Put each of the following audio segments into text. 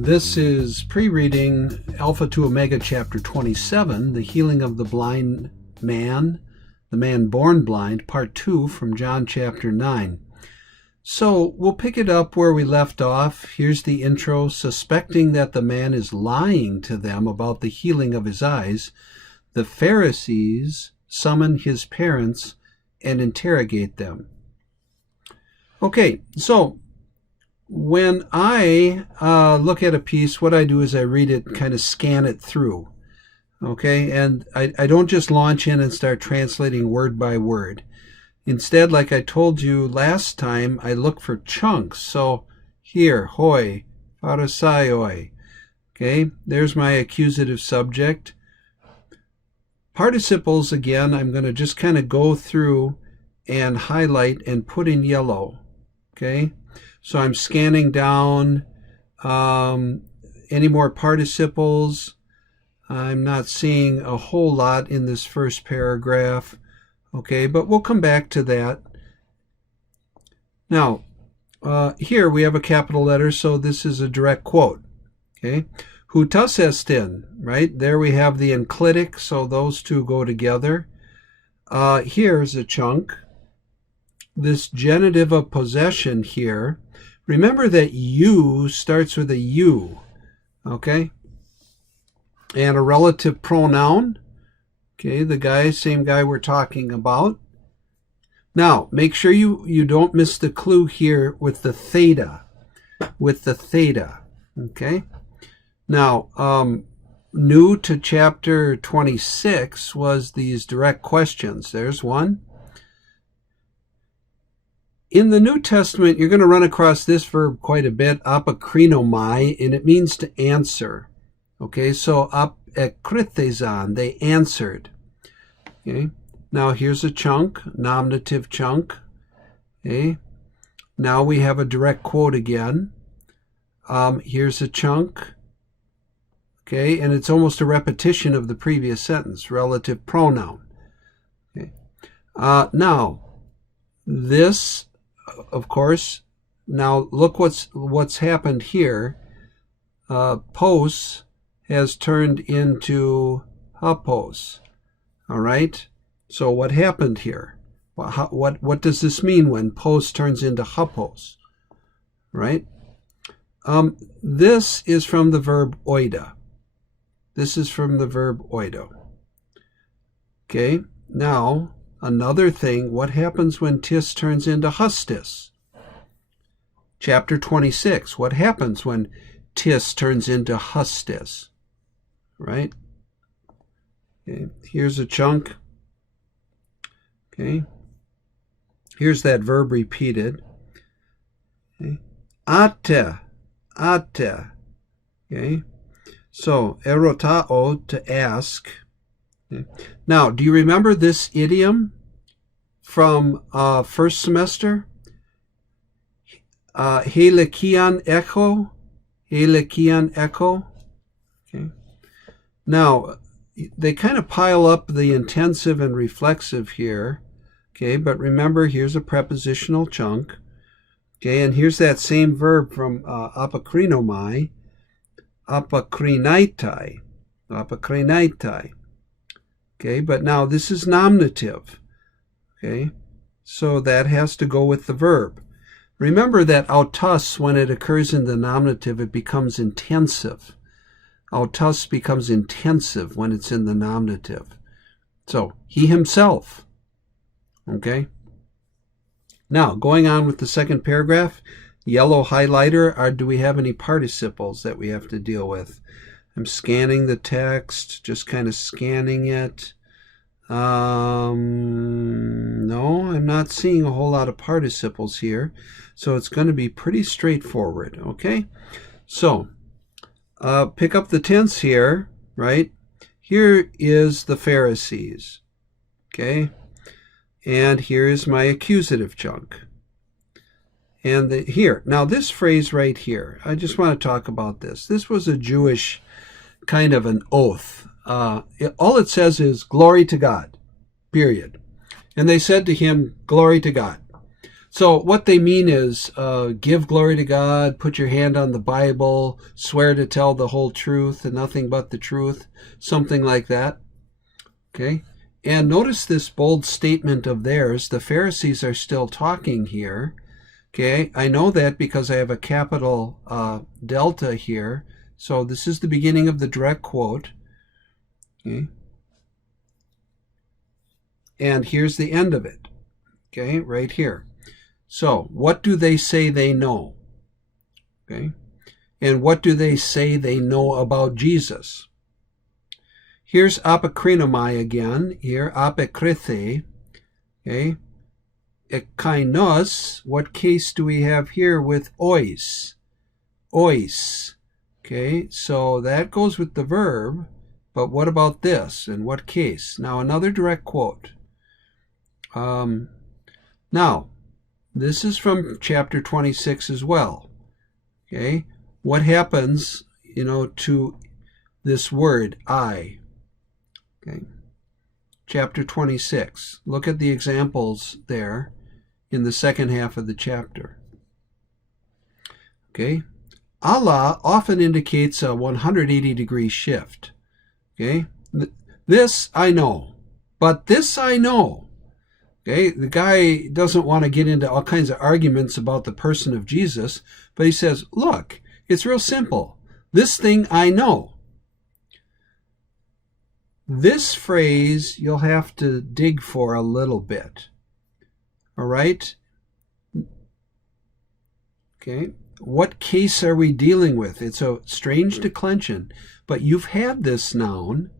This is pre-reading Alpha to Omega chapter 27, The Healing of the Blind Man, the Man Born Blind, part 2 from John chapter 9. So we'll pick it up where we left off. Here's the intro. Suspecting that the man is lying to them about the healing of his eyes, the Pharisees summon his parents and interrogate them. Okay, so when I look at a piece, what I do is I read it, kind of scan it through. Okay, and I don't just launch in and start translating word by word. Instead, like I told you last time, I look for chunks. So here, hoi, pharisaioi. Okay, there's my accusative subject. Participles, again, I'm going to just kind of go through and highlight and put in yellow. Okay, so I'm scanning down any more participles. I'm not seeing a whole lot in this first paragraph. Okay, but we'll come back to that. Now, here we have a capital letter, so this is a direct quote. Okay, hutas estin, right? There we have the enclitic, so those two go together. Here's a chunk. This genitive of possession here. Remember that you starts with a U, okay? And a relative pronoun. Okay, the same guy we're talking about. Now, make sure you don't miss the clue here with the theta. Okay? Now, new to chapter 26 was these direct questions. There's one. In the New Testament, you're going to run across this verb quite a bit, apokrinomai, and it means to answer. Okay, so apokrithesan, they answered. Okay, now here's a chunk, nominative chunk. Okay, now we have a direct quote again. Here's a chunk. Okay, and it's almost a repetition of the previous sentence, relative pronoun. Okay, now this, of course, now look what's happened here. Pos has turned into hapos. All right. So what happened here? What does this mean when pos turns into hapos? Right. This is from the verb oida. Okay. Now another thing. What happens when tis turns into hustis? Chapter 26. What happens when tis turns into hustis? Right? Okay. Here's a chunk. Okay. Here's that verb repeated. Okay. Ate. Okay. So, erotao, to ask. Okay. Now, do you remember this idiom from first semester? Helikian echo. Okay. Now, they kind of pile up the intensive and reflexive here. Okay, but remember, here's a prepositional chunk. Okay, and here's that same verb from apokrinomai, apokrinaitai. Okay, but now this is nominative. Okay, so that has to go with the verb. Remember that autos, when it occurs in the nominative, it becomes intensive. Autos becomes intensive when it's in the nominative. So, he himself. Okay? Now, going on with the second paragraph, yellow highlighter, do we have any participles that we have to deal with? I'm scanning the text, just kind of scanning it. No, I'm not seeing a whole lot of participles here. So it's going to be pretty straightforward, okay? So, pick up the tense here, right? Here is the Pharisees, okay? And here is my accusative chunk. And here, now this phrase right here, I just want to talk about this. This was a Jewish kind of an oath. All it says is, glory to God, period. And they said to him, glory to God. So what they mean is give glory to God, put your hand on the Bible, swear to tell the whole truth and nothing but the truth, something like that. Okay? And notice this bold statement of theirs. The Pharisees are still talking here. Okay? I know that because I have a capital delta here. So this is the beginning of the direct quote. Okay? And here's the end of it. Okay? Right here. So, what do they say they know? Okay? And what do they say they know about Jesus? Here's apokrinomai again. Here, apokrithe. Okay? Ekainos. What case do we have here with ois? Ois. Okay? So, that goes with the verb. But what about this? In what case? Now, another direct quote. Now, this is from chapter 26 as well. Okay? What happens, to this word, I? Okay? Chapter 26. Look at the examples there in the second half of the chapter. Okay? Allah often indicates a 180-degree shift. Okay? This I know, but this I know. Okay, the guy doesn't want to get into all kinds of arguments about the person of Jesus, but he says, look, it's real simple. This thing I know. This phrase you'll have to dig for a little bit. All right? Okay, what case are we dealing with? It's a strange declension, but you've had this noun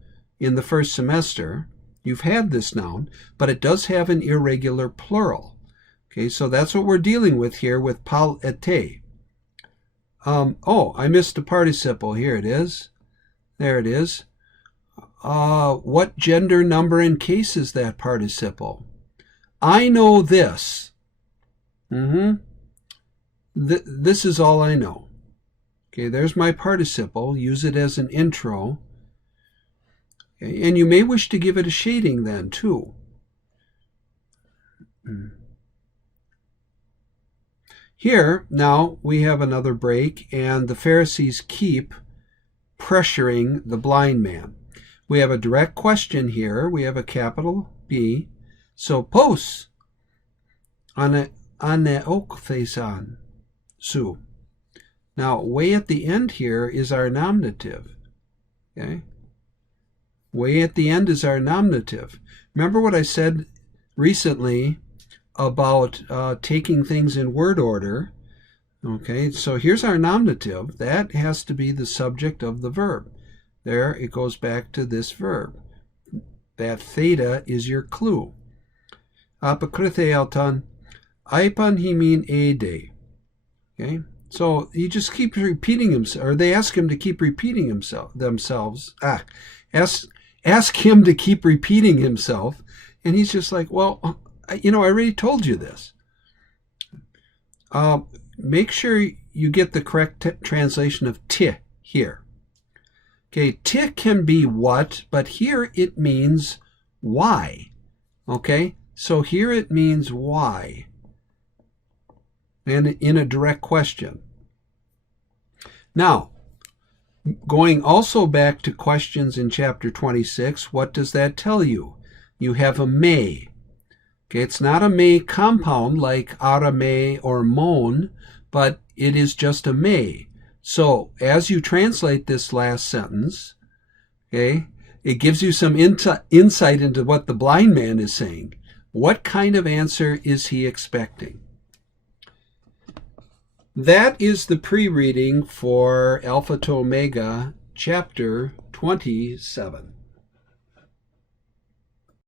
in the first semester. You've had this noun, but it does have an irregular plural. Okay, so that's what we're dealing with here with pal ete. Oh, I missed a participle. Here it is. There it is. What gender, number, and case is that participle? I know this. This is all I know. Okay, there's my participle. Use it as an intro. And you may wish to give it a shading then, too. Here, now, we have another break, and the Pharisees keep pressuring the blind man. We have a direct question here. We have a capital B. So, pos, aneokthesan, su. Now, way at the end here is our nominative. Okay? Way at the end is our nominative. Remember what I said recently about taking things in word order? Okay, so here's our nominative. That has to be the subject of the verb. There, it goes back to this verb. That theta is your clue. Apokrithe altan, aipan himin ede. Okay, so he just keeps repeating himself, or they ask him to keep repeating themselves. Ask him to keep repeating himself, and he's just like, well, I already told you this. Make sure you get the correct translation of ti here. Okay, ti can be what, but here it means why. Okay, so here it means why, and in a direct question. Now, going also back to questions in chapter 26, what does that tell you? You have a may. Okay, it's not a may compound like ara may or mon, but it is just a may. So as you translate this last sentence, okay, it gives you some insight into what the blind man is saying. What kind of answer is he expecting? That is the pre-reading for Alpha to Omega, chapter 27.